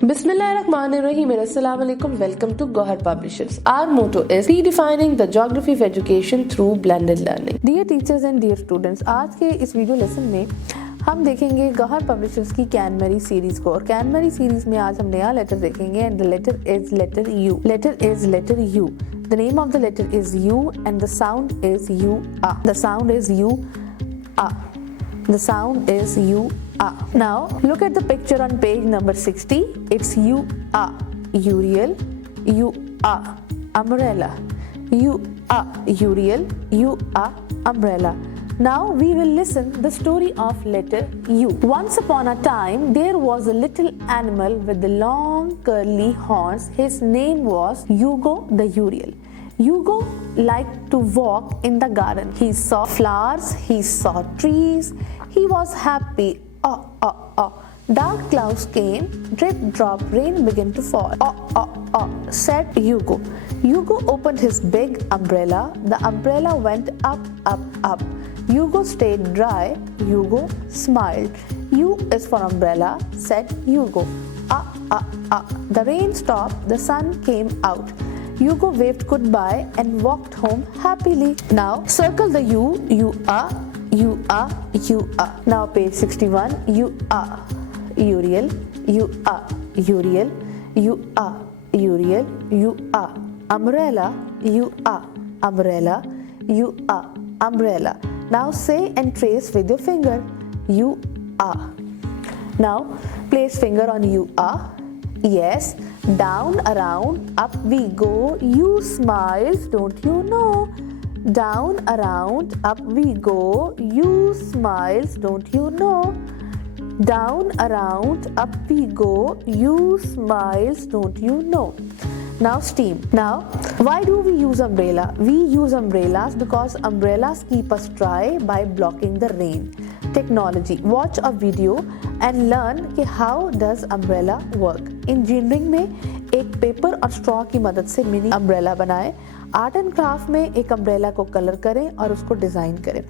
Bismillahirrahmanirrahim. Assalamualaikum. Welcome to Gohar Publishers. Our motto is redefining the geography of education through blended learning. Dear teachers and dear students, आज के इस video lesson में हम देखेंगे Gauhar publishers की कैनमरी series को, और कैनमरी सीरीज में आज हम नया लेटर देखेंगे and the letter is letter U. Letter is letter U. The name of the letter is U and the sound is U A. The sound is U A. The sound is U A. Now look at the picture on page number 60. It's U A. Uriel. U A. Umbrella. U A. Uriel. U A. Umbrella. Now we will listen the story of letter U. Once upon a time there was a little animal with the long curly horns. His name was Hugo the Uriel. Hugo liked to walk in the garden. He saw flowers, he saw trees, he was happy. Dark clouds came, drip drop rain began to fall. Said Hugo. Hugo opened his big umbrella. The umbrella went up. Hugo stayed dry. Hugo smiled. U is for umbrella, said Hugo. The rain stopped. The sun came out. Hugo waved goodbye and walked home happily. Now circle the U. U A. Now page 61. U A. Uriel. U A. Uriel. U A. Uriel. U A. Umbrella. U A. Umbrella. U A. Umbrella. Now say and trace with your finger. U A. Now place finger on U A. Yes. Down, around, up we go. You smiles, don't you know? Down, around, up we go. You smiles, don't you know? Down, around, up we go. You smiles, don't you know? Now steam. Now why do we use umbrella? We use umbrellas because umbrellas keep us dry by blocking the rain. Technology. Watch a video and learn कि how does umbrella work. Engineering में एक paper और straw की मदद से mini umbrella बनाएं. Art and craft में एक अम्ब्रेला को कलर करें और उसको डिजाइन करें.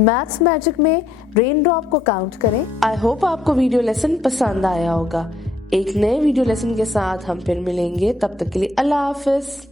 मैथ्स मैजिक में रेन ड्रॉप को काउंट करें. आई होप आपको वीडियो लेसन पसंद आया होगा. एक नए वीडियो लेसन के साथ हम फिर मिलेंगे. तब तक के लिए अल्लाह हाफिज.